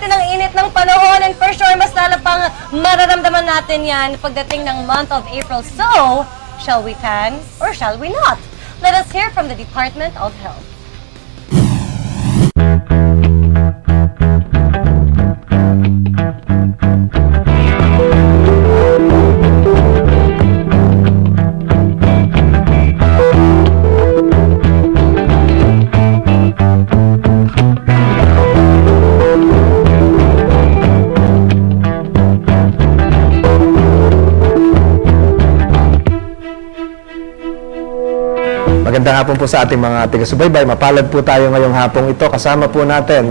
natin ang init ng panahon and for sure mas lalapang mararamdaman natin yan pagdating ng month of April. So, shall we tan or shall we not? Let us hear from the Department of Health. Magandang hapon po sa ating mga taga-subaybay. Mapalad po tayo ngayong hapong ito. Kasama po natin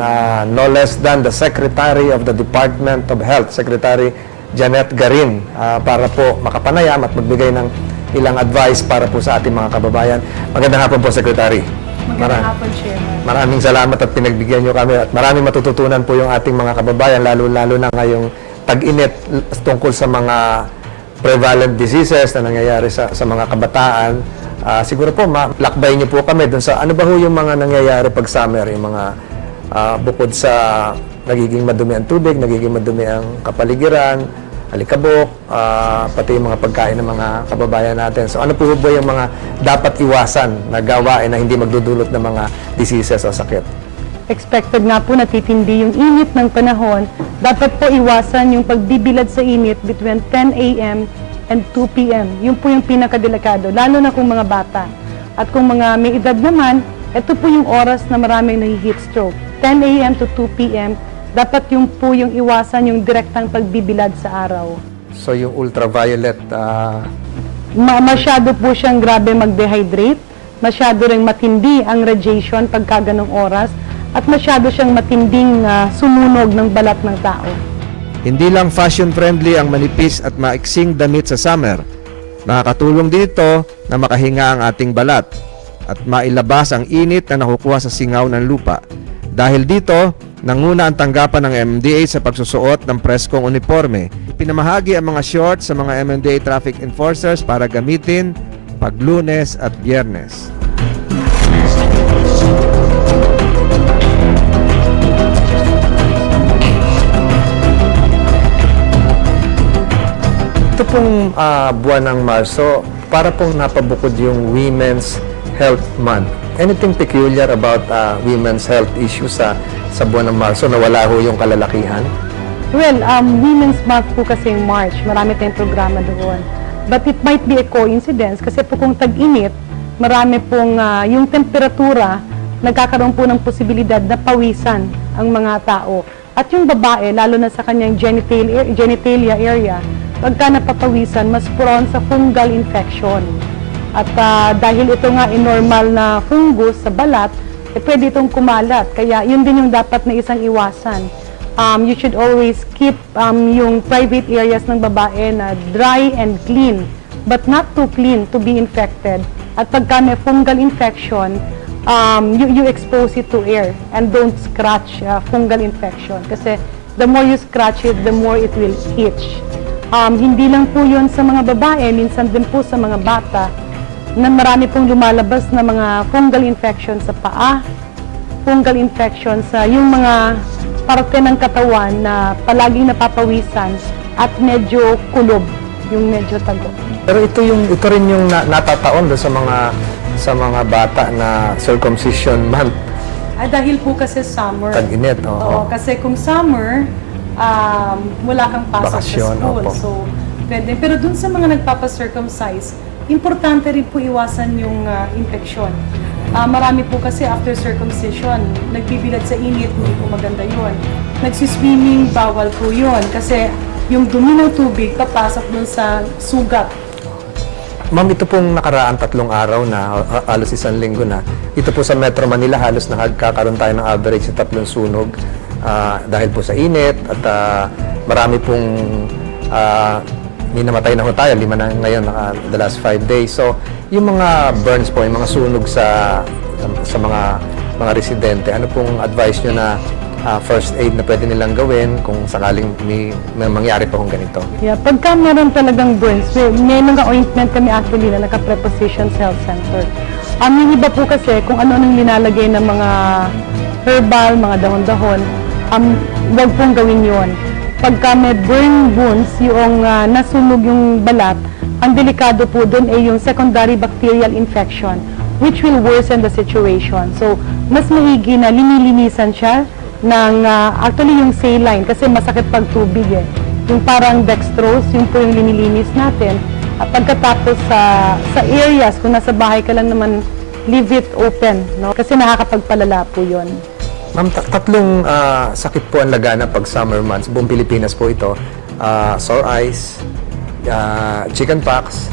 no less than the Secretary of the Department of Health, Secretary Janet Garin, para po makapanayam at magbigay ng ilang advice para po sa ating mga kababayan. Magandang hapon po, Secretary. Magandang hapon, Chairman. Maraming salamat at pinagbigyan nyo kami at maraming matututunan po yung ating mga kababayan, lalo-lalo na ngayong tag-init tungkol sa mga prevalent diseases na nangyayari sa mga kabataan. Siguro po, lakbay niyo po kami dun sa ano ba ho yung mga nangyayari pag summer, yung mga bukod sa nagiging madumi ang tubig, nagiging madumi ang kapaligiran, alikabok, pati yung mga pagkain ng mga kababayan natin. So ano po ba yung mga dapat iwasan na gawain na hindi magdudulot ng mga diseases o sakit? Expected nga po natitindi yung init ng panahon. Dapat po iwasan yung pagbibilad sa init between 10 a.m. and 2 p.m. Yun po yung pinakadelikado, lalo na kung mga bata. At kung mga may edad naman, ito po yung oras na maraming nahi-heat stroke. 10 a.m. to 2 p.m. Dapat yung po yung iwasan yung direktang pagbibilad sa araw. So yung ultraviolet... Masyado po siyang grabe mag-dehydrate, masyado ring matindi ang radiation pagka ganong oras, at masyado siyang matinding sumunog ng balat ng tao. Hindi lang fashion-friendly ang manipis at maiksing damit sa summer. Nakakatulong dito na makahinga ang ating balat at mailabas ang init na nakukuha sa singaw ng lupa. Dahil dito, nanguna ang tanggapan ng MMDA sa pagsusuot ng preskong uniforme. Pinamahagi ang mga shorts sa mga MMDA traffic enforcers para gamitin pag Lunes at Biyernes. Ito pong buwan ng Marso, para pong napabukod yung Women's Health Month. Anything peculiar about women's health issues sa buwan ng Marso na wala ho yung kalalakihan? Well, Women's Month po kasi yung March, marami tayong programa doon. But it might be a coincidence kasi po kung tag-init, marami pong yung temperatura, nagkakaroon po ng posibilidad na pawisan ang mga tao. At yung babae, lalo na sa kanyang genitalia area, pagka napapawisan, mas prone sa fungal infection. At dahil ito nga normal na fungus sa balat, pwede itong kumalat. Kaya yun din yung dapat na isang iwasan. You should always keep yung private areas ng babae na dry and clean, but not too clean to be infected. At pagka may fungal infection, you expose it to air and don't scratch fungal infection. Kasi the more you scratch it, the more it will itch. Hindi lang po yun sa mga babae, minsan din po sa mga bata na marami pong lumalabas na mga fungal infection sa paa, fungal infection sa yung mga parte ng katawan na palaging napapawisan at medyo kulob, yung medyo tago. Pero ito rin yung natataon doon sa mga bata na circumcision month. Dahil po kasi summer. Tag-init, Oo, kasi kung summer, wala kang pasok Bakasyon, sa school. opo. So, pwede. Pero dun sa mga nagpapacircumcise, importante rin po iwasan yung infeksyon. Marami po kasi after circumcision, nagbibilad sa init, hindi po maganda yun. Nagsiswimming, bawal po yun. Kasi yung dumi ng tubig, papasok dun sa sugat. Ma'am, ito pong nakaraan 3 araw na, halos 1 linggo na. Ito po sa Metro Manila, halos nakakaroon tayo ng average sa 3 sunog. Dahil po sa init at marami pong minamatay na ho tayo, 5 na ngayon the last 5 days. So, yung mga burns po, yung mga sunog sa mga residente, ano pong advice nyo na first aid na pwede nilang gawin kung sakaling may mangyari pa kung ganito? Yeah, pagka meron talagang burns, may mga ointment kami actually na naka-preposition sa health center. Yung iba po kasi kung ano-anong linalagay ng mga herbal, mga dahon-dahon, wag pong gawin yon. Pagka may burn wounds, yung nasunog yung balat, ang delikado po doon ay yung secondary bacterial infection, which will worsen the situation. So, mas maigi na linilinisan siya ng, actually yung saline, kasi masakit pag tubig eh. Yung parang dextrose, yun po yung linilinis natin. At pagkatapos sa areas, kung nasa bahay ka lang naman, leave it open, no? Kasi nakakapagpalala po yun. Ma'am, tatlong sakit po ang lagana pag summer months. Buong Pilipinas po ito. Sore eyes, chickenpox,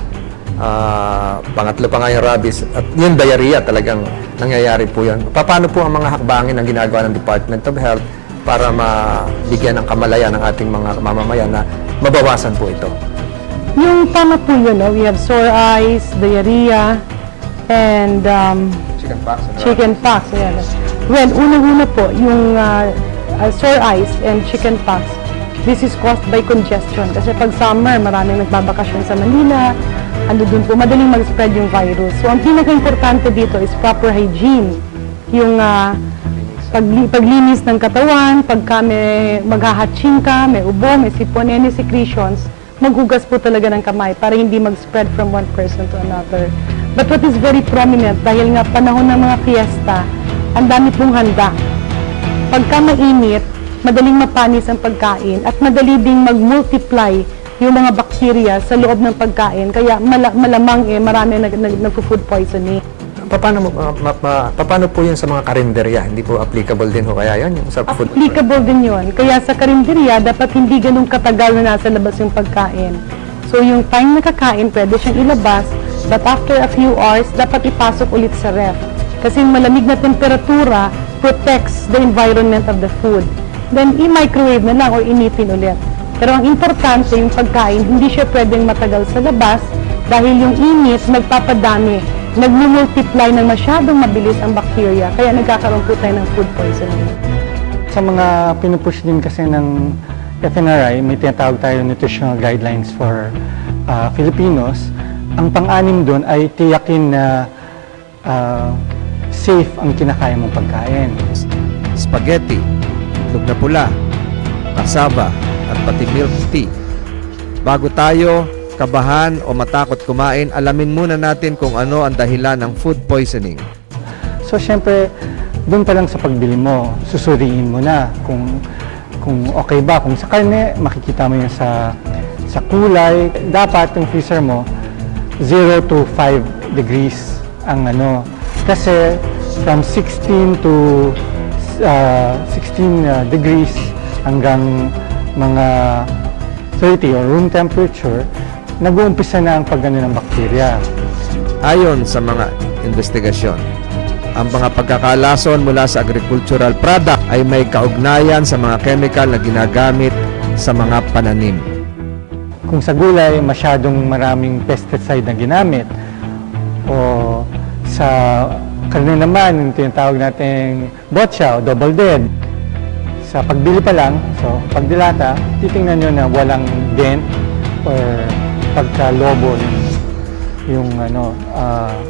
pangatlo pa nga yung rabies, at yung diarrhea talagang nangyayari po yan. Paano po ang mga hakbangin ang ginagawa ng Department of Health para mabigyan ng kamalayan ng ating mga mamamayan na mabawasan po ito? Yung tama po yun, no? We have sore eyes, diarrhea, and chickenpox. Ayan. Well, unang-una po, yung sore eyes and chickenpox, this is caused by congestion. Kasi pag summer, maraming nagbabakasyon sa Manila, dun po, madaling mag-spread yung virus. So, ang pinaka-importante dito is proper hygiene. Yung paglinis ng katawan, pagka may maghahatching ka, may ubo, may sipon, any secretions, maghugas po talaga ng kamay para hindi mag-spread from one person to another. But what is very prominent, dahil nga panahon ng mga fiesta, ang dami pong handa. Pagka mainit, madaling mapanis ang pagkain at madali ding mag-multiply yung mga bakterya sa loob ng pagkain. Kaya malamang marami nag-food poisoning. Paano po yun sa mga karinderya? Hindi po applicable din ho kaya yan? Yung sa food? Applicable din yun. Kaya sa karinderya, dapat hindi ganun katagal na nasa labas yung pagkain. So yung time na kakain, pwede siyang ilabas, but after a few hours, dapat ipasok ulit sa ref. Kasi yung malamig na temperatura protects the environment of the food. Then, i-microwave na lang or initin ulit. Pero ang importante, yung pagkain, hindi siya pwedeng matagal sa labas dahil yung init nagpapadami, nag-multiply ng masyadong mabilis ang bacteria, kaya nagkakaroon po tayo ng food poisoning. Sa mga pinupush din kasi ng FNRI, may tinatawag tayo nutritional guidelines for Filipinos. Ang pang-anim doon ay tiyakin na safe ang kinakaya mong pagkain. Spaghetti, itlog na pula, cassava, at pati milk tea. Bago tayo kabahan o matakot kumain, alamin muna natin kung ano ang dahilan ng food poisoning. So, syempre, doon pa lang sa pagbili mo, susuriin mo na kung okay ba. Kung sa karne, makikita mo yun sa kulay. Dapat yung freezer mo, 0 to 5 degrees ang Kasi from 16 to 16 degrees hanggang mga 30 or room temperature, nag-uumpisa na ang paggano ng bakterya. Ayon sa mga investigasyon, ang mga pagkakalason mula sa agricultural product ay may kaugnayan sa mga chemical na ginagamit sa mga pananim. Kung sa gulay, masyadong maraming pesticide na ginamit, o sa karne naman, yung tinatawag nating botcha o double dead. Sa pagbili pa lang, so pagdilata, titingnan nyo na walang dent or pagka-lobo yung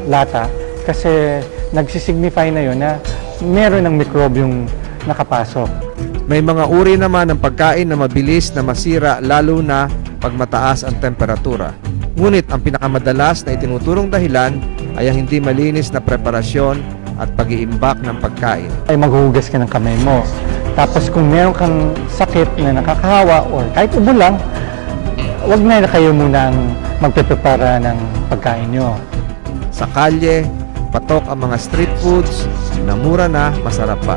lata, kasi nagsisignify na yun na meron ng mikrobyong nakapasok. May mga uri naman ng pagkain na mabilis na masira lalo na pag mataas ang temperatura. Ngunit ang pinakamadalas na itinuturong dahilan ay ang hindi malinis na preparasyon at pag-iimbak ng pagkain. Ay maghuhugas ka ng kamay mo. Tapos kung meron kang sakit na nakakahawa or kahit ubo lang, wag na kayo munang magpe-prepara ng pagkain nyo. Sa kalye, patok ang mga street foods na mura na, masarap pa.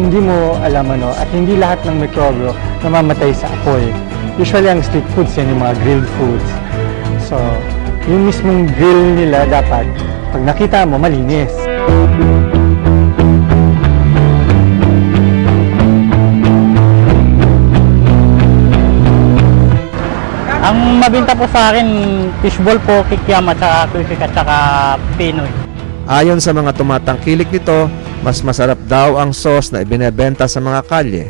Hindi mo alam at hindi lahat ng mikrobyo namamatay sa apoy. Usually ang street foods yan yung mga grilled foods. So, yung mismong grill nila dapat, pag nakita mo, malinis. Ang mabinta po sa akin, fishball po, kikiam at saka quick at saka pinoy. Ayon sa mga tumatangkilik nito, mas masarap daw ang sauce na ibinebenta sa mga kalye.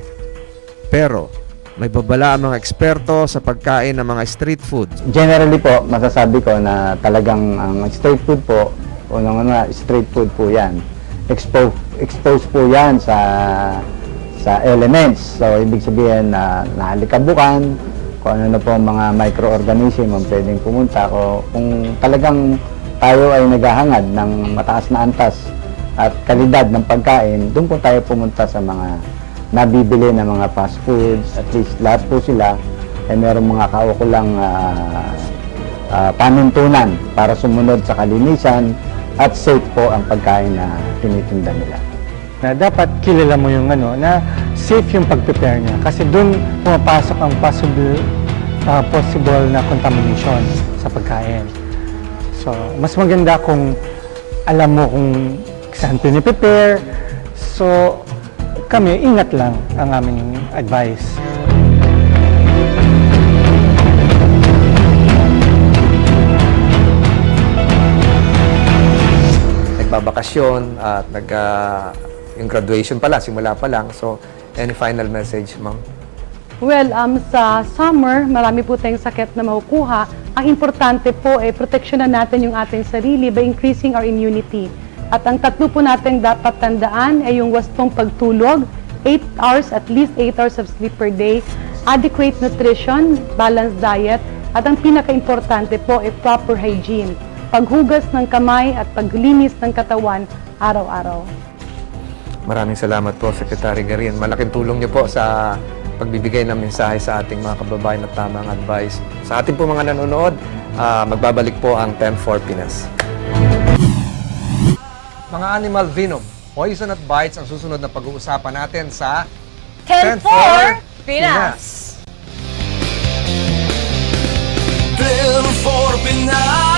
Pero, may babala ang mga eksperto sa pagkain ng mga street food. Generally po, masasabi ko na talagang ang street food po, unang-una, street food po yan. Exposed po yan sa sa elements. So, ibig sabihin na naalikabukan, kung ano na po ang mga microorganism ang pwedeng pumunta. Kung talagang tayo ay naghahangad ng mataas na antas at kalidad ng pagkain, doon po tayo pumunta sa mga nabibili na mga fast foods. At least lahat po sila ay merong mga kaukulang panuntunan para sumunod sa kalinisan at safe po ang pagkain na tinitinda nila. Na dapat kilala mo yung na safe yung pag-prepare niya kasi doon pumapasok ang possible na contamination sa pagkain. So, mas maganda kung alam mo kung saan piniprepare. So, kami, ingat lang ang aming advice. Nagbabakasyon at yung graduation pala, simula pa lang. So, any final message, ma'am? Well, sa summer, marami po tayong sakit na makukuha. Ang importante po ay proteksyonan natin yung ating sarili by increasing our immunity. At ang tatlo po natin dapat tandaan ay yung wastong pagtulog, 8 hours, at least 8 hours of sleep per day, adequate nutrition, balanced diet, at ang pinaka-importante po ay proper hygiene, paghugas ng kamay at paglinis ng katawan araw-araw. Maraming salamat po, Secretary Garin. Malaking tulong niyo po sa pagbibigay ng mensahe sa ating mga kababayan at tamang advice. Sa ating po mga nanonood, magbabalik po ang 10-4 Pinas. Mga animal venom, poison at bites ang susunod na pag-uusapan natin sa 10-4 Pinas! 10-4 Pinas.